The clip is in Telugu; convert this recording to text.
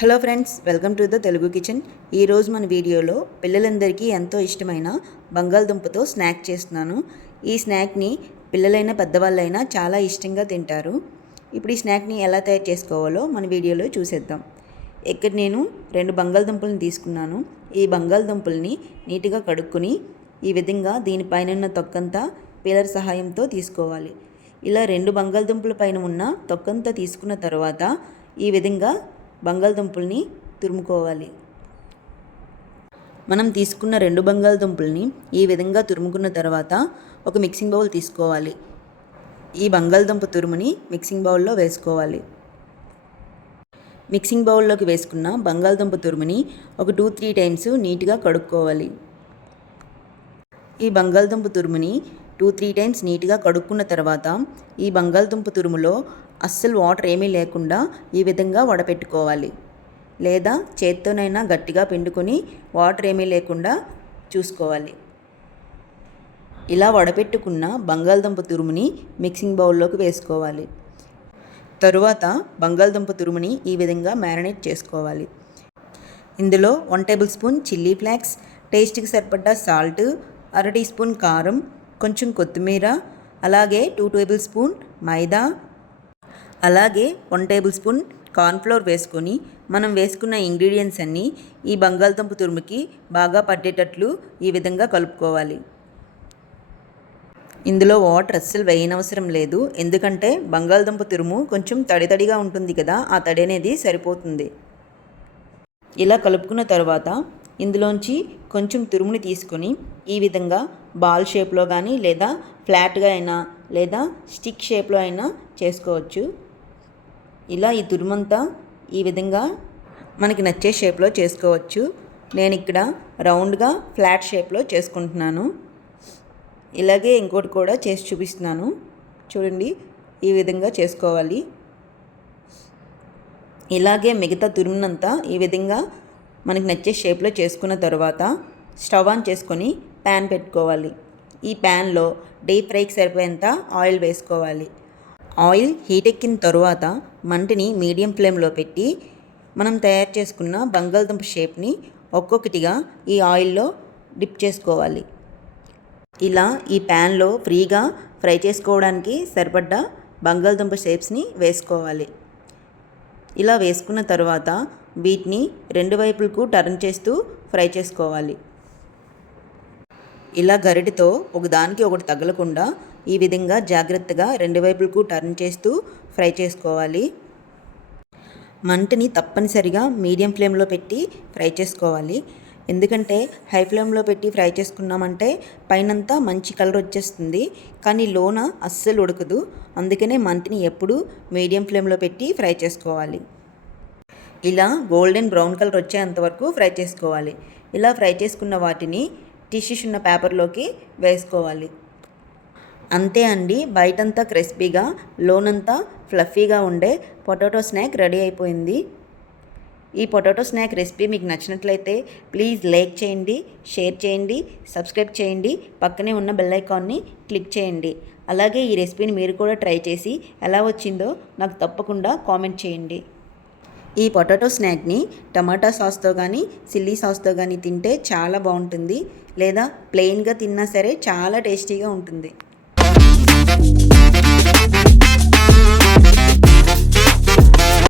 Hello friends welcome to the Telugu kitchen. ఈరోజు మన వీడియోలో పిల్లలందరికీ ఎంతో ఇష్టమైన బంగాళదుంపతో స్నాక్ చేస్తున్నాను. ఈ స్నాక్ని పిల్లలైనా పెద్దవాళ్ళైనా చాలా ఇష్టంగా తింటారు. ఇప్పుడు ఈ స్నాక్ని ఎలా తయారు చేసుకోవాలో మన వీడియోలో చూసేద్దాం. ఇక్కడ నేను రెండు బంగాళదుంపలను తీసుకున్నాను. ఈ బంగాళదుంపల్ని నీట్గా కడుక్కొని ఈ విధంగా దీనిపైన ఉన్న తొక్కంతా పీలర్ సహాయంతో తీసుకోవాలి. ఇలా రెండు బంగాళదుంపల పైన ఉన్న తొక్కంతా తీసుకున్న తర్వాత ఈ విధంగా బంగాళదుంపల్ని తురుముకోవాలి. మనం తీసుకున్న రెండు బంగాళదుంపల్ని ఈ విధంగా తురుముకున్న తర్వాత ఒక మిక్సింగ్ బౌల్ తీసుకోవాలి. ఈ బంగాళదుంప తురుముని మిక్సింగ్ బౌల్లో వేసుకోవాలి. మిక్సింగ్ బౌల్లోకి వేసుకున్న బంగాళదుంప తురుముని ఒక టూ త్రీ టైమ్స్ నీట్గా కడుక్కోవాలి. ఈ బంగాళదుంప తురుముని టూ త్రీ టైమ్స్ నీట్గా కడుక్కున్న తర్వాత ఈ బంగాళదుంప తురుములో అస్సలు వాటర్ ఏమీ లేకుండా ఈ విధంగా వడపెట్టుకోవాలి. లేదా చేత్తోనైనా గట్టిగా పిండుకొని వాటర్ ఏమీ లేకుండా చూసుకోవాలి. ఇలా వడపెట్టుకున్న బంగాళదుంప తురుముని మిక్సింగ్ బౌల్లోకి వేసుకోవాలి. తరువాత బంగాళదుంప తురుముని ఈ విధంగా మ్యారినేట్ చేసుకోవాలి. ఇందులో one tablespoon chilli flakes టేస్ట్కి సరిపడ్డ సాల్ట్ అర టీ స్పూన్ కారం కొంచెం కొత్తిమీర అలాగే టూ టేబుల్ స్పూన్ మైదా అలాగే వన్ టేబుల్ స్పూన్ కార్న్ఫ్లోర్ వేసుకొని మనం వేసుకున్న ఇంగ్రీడియంట్స్ అన్నీ ఈ బంగాళదుంప తురుముకి బాగా పట్టేటట్లు ఈ విధంగా కలుపుకోవాలి. ఇందులో వాటర్ అస్సలు వేయనవసరం లేదు ఎందుకంటే బంగాళదుంప తురుము కొంచెం తడి తడిగా ఉంటుంది కదా ఆ తడి అనేది సరిపోతుంది. ఇలా కలుపుకున్న తర్వాత ఇందులోంచి కొంచెం తురుముని తీసుకొని ఈ విధంగా బాల్ షేప్లో కానీ లేదా ఫ్లాట్గా అయినా లేదా స్టిక్ షేప్లో అయినా చేసుకోవచ్చు. ఇలా ఈ తురుమంతా ఈ విధంగా మనకి నచ్చే షేప్లో చేసుకోవచ్చు. నేను ఇక్కడ రౌండ్గా ఫ్లాట్ షేప్లో చేసుకుంటున్నాను. ఇలాగే ఇంకోటి కూడా చేసి చూపిస్తున్నాను. చూడండి ఈ విధంగా చేసుకోవాలి. ఇలాగే మిగతా తురుమునంతా ఈ విధంగా మనకి నచ్చే షేప్లో చేసుకున్న తర్వాత స్టవ్ ఆన్ చేసుకొని ప్యాన్ పెట్టుకోవాలి. ఈ ప్యాన్లో డీప్ ఫ్రైకి సరిపోయేంత ఆయిల్ వేసుకోవాలి. ఆయిల్ హీట్ ఎక్కిన తరువాత మంటని మీడియం ఫ్లేమ్లో పెట్టి మనం తయారు చేసుకున్న బంగాళదుంప షేప్ని ఒక్కొక్కటిగా ఈ ఆయిల్లో డిప్ చేసుకోవాలి. ఇలా ఈ ప్యాన్లో ఫ్రీగా ఫ్రై చేసుకోవడానికి సరిపడ్డ బంగాళదుంప షేప్స్ని వేసుకోవాలి. ఇలా వేసుకున్న తర్వాత వీటిని రెండు వైపులకు టర్న్ చేస్తూ ఫ్రై చేసుకోవాలి. ఇలా గరిటితో ఒకదానికి ఒకటి తగలకుండా ఈ విధంగా జాగ్రత్తగా రెండు వైపులకు టర్న్ చేస్తూ ఫ్రై చేసుకోవాలి. మంటని తప్పనిసరిగా మీడియం ఫ్లేమ్లో పెట్టి ఫ్రై చేసుకోవాలి. ఎందుకంటే హై ఫ్లేమ్లో పెట్టి ఫ్రై చేసుకున్నామంటే పైనంతా మంచి కలర్ వచ్చేస్తుంది. కానీ లోన అస్సలు ఉడకదు. అందుకనే మంటని ఎప్పుడూ మీడియం ఫ్లేమ్లో పెట్టి ఫ్రై చేసుకోవాలి. ఇలా గోల్డెన్ బ్రౌన్ కలర్ వచ్చేంత వరకు ఫ్రై చేసుకోవాలి. ఇలా ఫ్రై చేసుకున్న వాటిని టిష్యూస్ ఉన్న పేపర్లోకి వేసుకోవాలి. అంతే అండి బయటంతా క్రిస్పీగా లోనంతా ఫ్లఫీగా ఉండే పొటాటో స్నాక్ రెడీ అయిపోయింది. ఈ పొటాటో స్నాక్ రెసిపీ మీకు నచ్చినట్లయితే ప్లీజ్ లైక్ చేయండి షేర్ చేయండి సబ్స్క్రైబ్ చేయండి పక్కనే ఉన్న బెల్ ఐకాన్ని క్లిక్ చేయండి. అలాగే ఈ రెసిపీని మీరు కూడా ట్రై చేసి ఎలా వచ్చిందో నాకు తప్పకుండా కామెంట్ చేయండి. ఈ పొటాటో స్నాక్ని టమాటా సాస్తో కానీ చిల్లీ సాస్తో కానీ తింటే చాలా బాగుంటుంది లేదా ప్లెయిన్గా తిన్నా సరే చాలా టేస్టీగా ఉంటుంది.